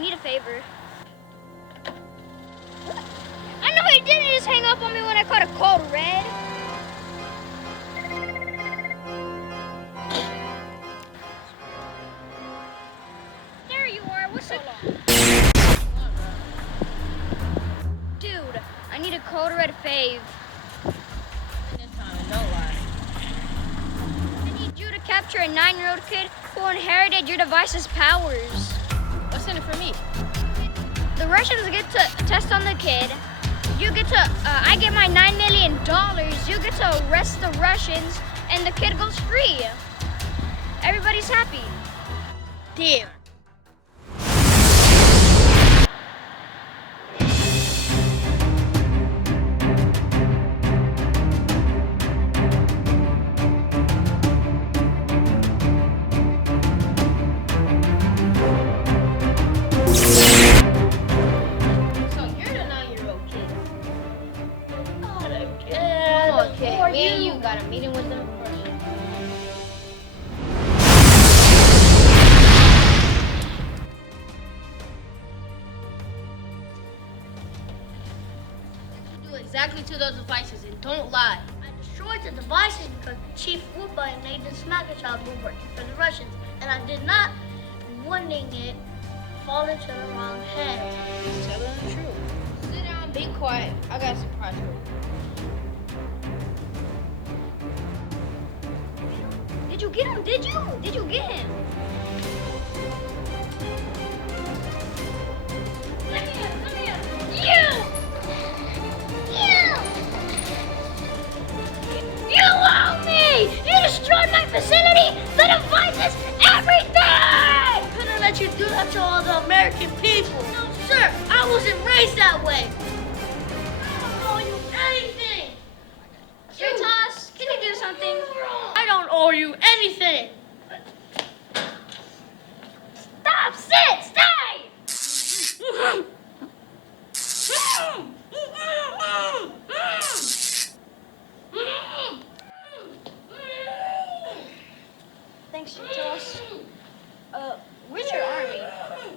need a favor. I know he didn't just hang up on me when I caught a code red. There you are. What's so long? Dude, I need a code red fave. I need you to capture a 9-year-old kid who inherited your device's powers. What's in it for me? The Russians get to test on the kid. You get to, I get my $9 million. You get to arrest the Russians, and the kid goes free. Everybody's happy. Damn. Me and you got a meeting with them first. You do exactly to those devices and don't lie. I destroyed the devices because Chief Woopa and Nathan Smackerchild were working for the Russians, and I did not wanting it fall into the wrong hands. Tell them the truth. Sit down, be quiet. I got a surprise for you. Did you get him? Did you? Did you get him? Come here, come here. You owe me! You destroyed my facility, the devices, everything! Couldn't let you do that to all the American people. No, sir, I wasn't raised that way. I don't owe you anything. Toss, can you do something? I don't owe you anything. Stop, sit, stay! Thanks, Toss. Where's your army?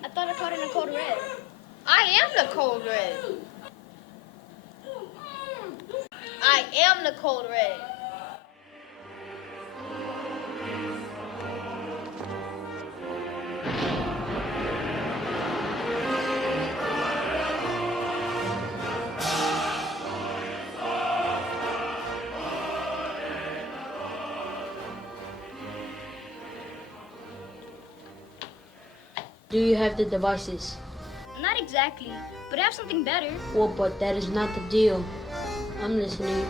I thought I caught in a code red. I am the Code Red. I am the Code Red. Do you have the devices? Not exactly, but I have something better. Well, but that is not the deal. I'm listening.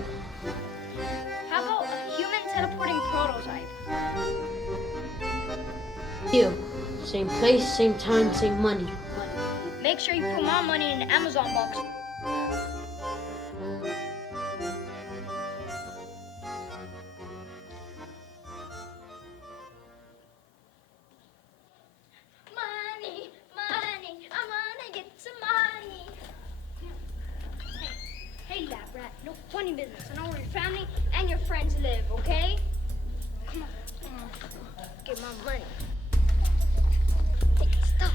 How about a human teleporting prototype? Deal. Same place, same time, same money. Make sure you put my money in the Amazon box. Money, money, I wanna get some money. Hey, lab rat, no funny business. I know where your family and your friends live, okay? Come on, get my money. Hey, stop.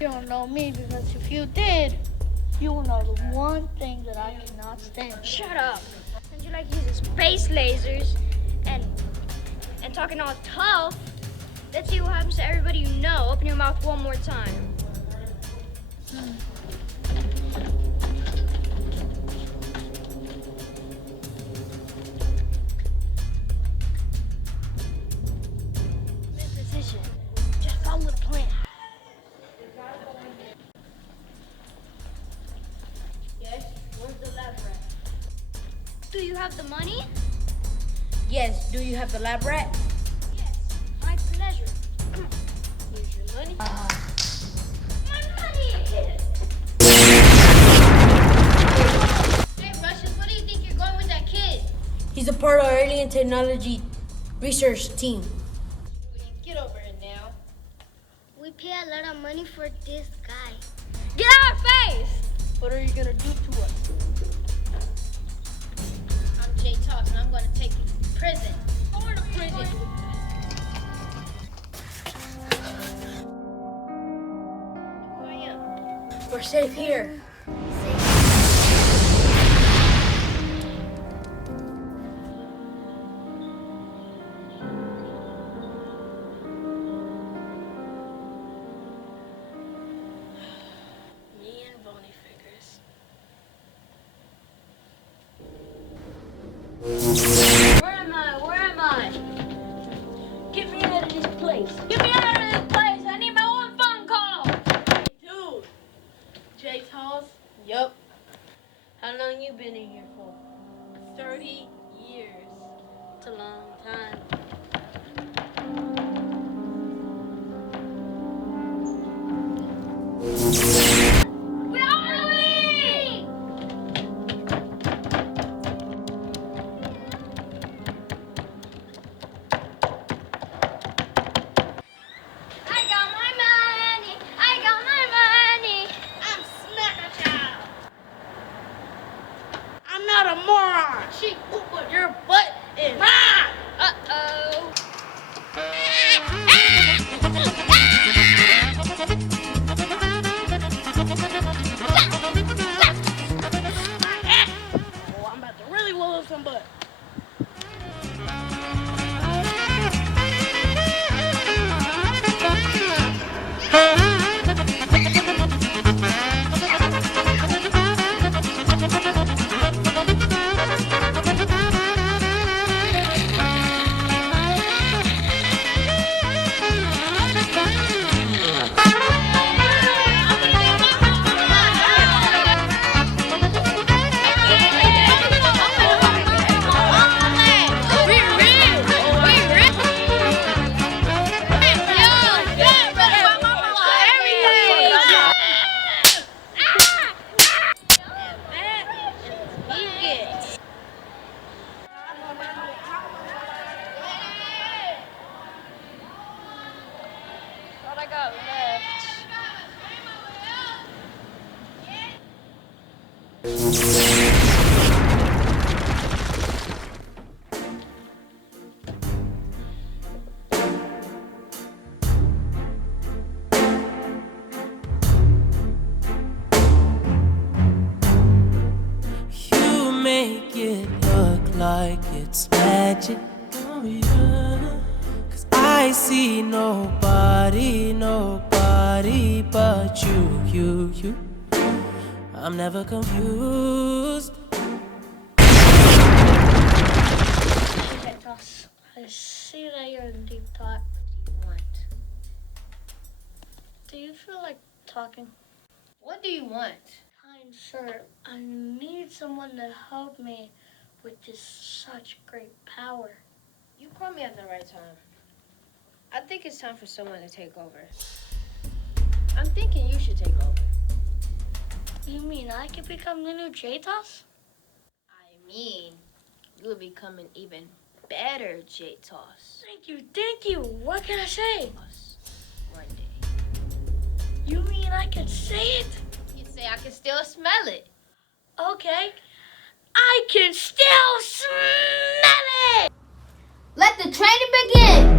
You don't know me because if you did, you will know the one thing that I cannot stand. Shut up. And you like using space lasers and talking all tough. Let's see what happens to everybody you know. Open your mouth one more time. Position. Just follow the plan. Yes? Where's the lab rat? Do you have the money? Yes. Do you have the lab rat? Yes. My pleasure. Come on. Here's your money. My money! Hey, Russians, what do you think you're going with that kid? He's a part of our alien technology research team. Get over it now. We pay a lot of money for this guy. Get out of face! What are you gonna do to us? I'm Jay Toss, and I'm gonna take you to prison. Or to prison. We're safe here. Me and Bonnie figures. Where am I? Where am I? Get me out of this place. Get me out of this place! I need my own phone call! Dude, J-Toss, Yup. How long you been in here for? 30 years. It's a long time. Where are we? I got my money. I got my money. I'm Smacker Child. I'm not a moron. She whooped your butt in. Uh-oh. Oh, I'm about to really whoop some butt. What I got left? You make it look like it's magic. Oh, yeah. 'Cause I see nobody but you. I'm never confused. J-Toss, I see that you're in deep thought. What? Do you feel like talking? What do you want? Kind sir, I need someone to help me with this such great power. You called me at the right time. I think it's time for someone to take over. I'm thinking you should take over. You mean I could become the new J-Toss? I mean, you'll become an even better J-Toss. Thank you. What can I say? One day. You mean I can say it? You say I can still smell it. Okay. I can still smell it! Let the training begin.